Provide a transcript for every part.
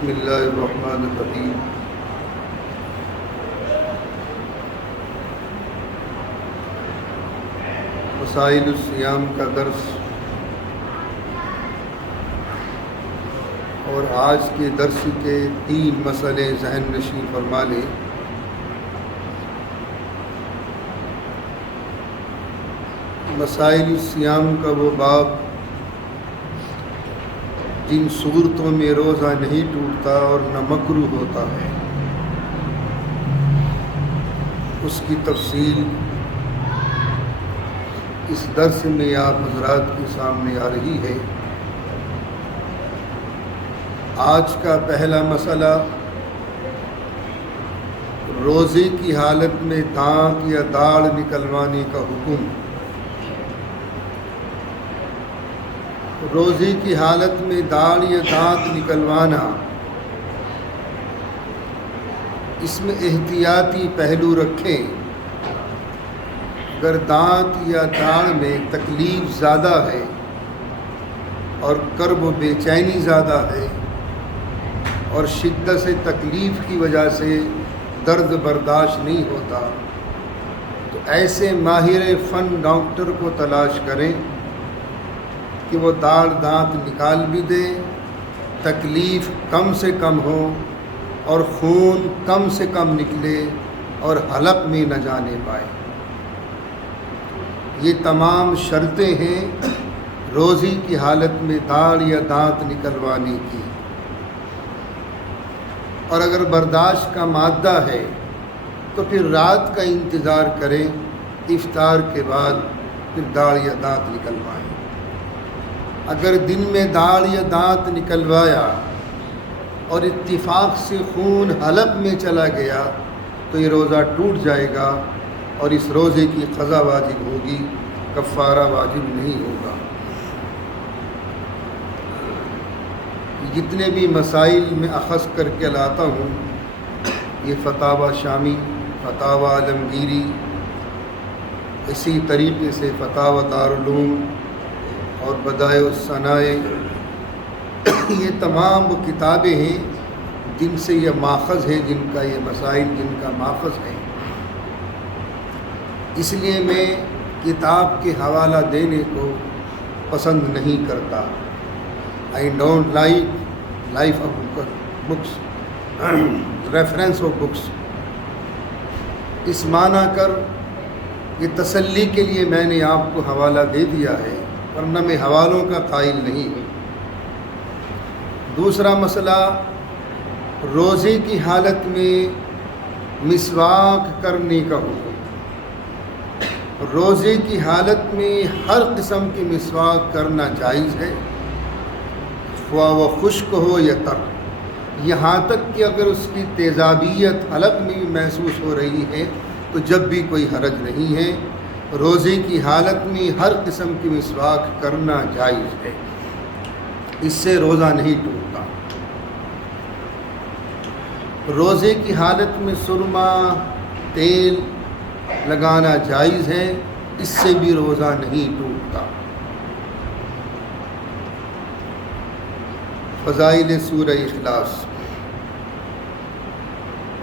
بسم اللہ الرحمن الرحیم۔ مسائل الصیام کا درس، اور آج کے درس کے 3 مسئلے ذہن نشین فرما لیں۔ مسائل الصیام کا وہ باب جن صورتوں میں روزہ نہیں ٹوٹتا اور نہ مکروہ ہوتا ہے، اس کی تفصیل اس درس میں آپ حضرات کے سامنے آ رہی ہے۔ آج کا پہلا مسئلہ روزے کی حالت میں دانت یا داڑھ نکلوانے کا حکم۔ روزے کی حالت میں داڑھ یا دانت نکلوانا، اس میں احتیاطی پہلو رکھیں۔ اگر دانت یا داڑھ میں تکلیف زیادہ ہے اور کرب و بے چینی زیادہ ہے اور شدت سے تکلیف کی وجہ سے درد برداشت نہیں ہوتا، تو ایسے ماہر فن ڈاکٹر کو تلاش کریں کہ وہ داڑھ دانت نکال بھی دے، تکلیف کم سے کم ہو اور خون کم سے کم نکلے اور حلق میں نہ جانے پائے۔ یہ تمام شرطیں ہیں روزے کی حالت میں داڑھ یا دانت نکلوانے کی۔ اور اگر برداشت کا مادہ ہے تو پھر رات کا انتظار کریں، افطار کے بعد پھر داڑھ یا دانت نکلوائیں۔ اگر دن میں داڑھ یا دانت نکلوایا اور اتفاق سے خون حلق میں چلا گیا تو یہ روزہ ٹوٹ جائے گا اور اس روزے کی قضا واجب ہوگی، کفارہ واجب نہیں ہوگا۔ جتنے بھی مسائل میں اخذ کر کے لاتا ہوں، یہ فتاوی شامی، فتاوی عالمگیری، اسی طریقے سے فتاوی دارالعلوم اور بدائع الصنائع، یہ تمام وہ کتابیں ہیں جن سے یہ ماخذ ہے، جن کا یہ مسائل جن کا ماخذ ہے۔ اس لیے میں کتاب کے حوالہ دینے کو پسند نہیں کرتا۔ I don't like life of books, reference of books۔ اس معنی کر یہ تسلی کے لیے میں نے آپ کو حوالہ دے دیا ہے، ورنہ میں حوالوں کا قائل نہیں ہوں۔ دوسرا مسئلہ، روزے کی حالت میں مسواک کرنے کا حکم۔ روزے کی حالت میں ہر قسم کی مسواک کرنا جائز ہے، خواہ وہ خشک ہو یا تر، یہاں تک کہ اگر اس کی تیزابیت حلق میں بھی محسوس ہو رہی ہے تو جب بھی کوئی حرج نہیں ہے۔ روزے کی حالت میں ہر قسم کی مسواک کرنا جائز ہے، اس سے روزہ نہیں ٹوٹتا۔ روزے کی حالت میں سرما، تیل لگانا جائز ہے، اس سے بھی روزہ نہیں ٹوٹتا۔ فضائل سورہ اخلاص،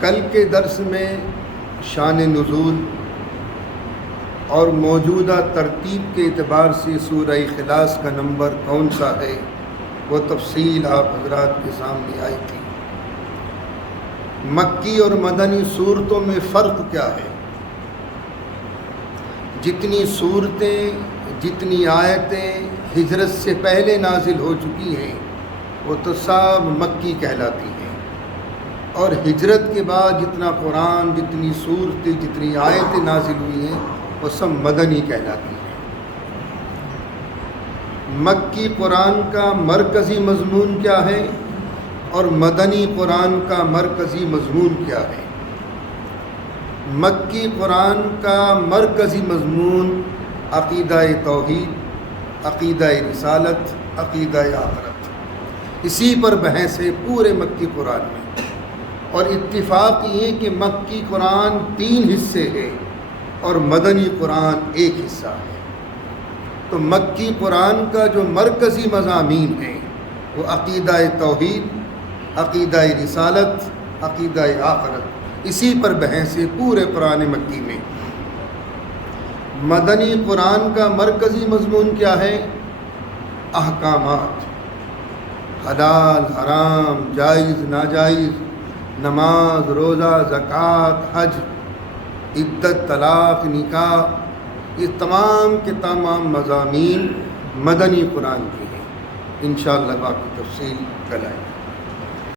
کل کے درس میں شان نزول اور موجودہ ترتیب کے اعتبار سے سورہ اخلاص کا نمبر کون سا ہے وہ تفصیل آپ حضرات کے سامنے آئی تھی۔ مکی اور مدنی صورتوں میں فرق کیا ہے؟ جتنی صورتیں، جتنی آیتیں ہجرت سے پہلے نازل ہو چکی ہیں وہ تو سب مکی کہلاتی ہیں، اور ہجرت کے بعد جتنا قرآن، جتنی صورتیں، جتنی آیتیں نازل ہوئی ہیں وہ سب مدنی کہلاتی ہیں۔ مکی قرآن کا مرکزی مضمون کیا ہے اور مدنی قرآن کا مرکزی مضمون کیا ہے؟ مکی قرآن کا مرکزی مضمون عقیدہ توحید، عقیدہ رسالت، عقیدہ آخرت، اسی پر بحث ہے پورے مکی قرآن میں۔ اور اتفاق یہ کہ مکی قرآن 3 حصے ہے اور مدنی قرآن 1 حصہ ہے۔ تو مکی قرآن کا جو مرکزی مضامین ہیں وہ عقیدہ توحید، عقیدہ رسالت، عقیدہ آخرت، اسی پر بحث ہے پورے قرآن مکی میں۔ مدنی قرآن کا مرکزی مضمون کیا ہے؟ احکامات، حلال حرام، جائز ناجائز، نماز روزہ زکوٰۃ حج، عدت طلاق نکاح، یہ تمام کے تمام مضامین مدنی قرآن کے ہیں۔ انشاءاللہ باقی تفصیل کل آئے۔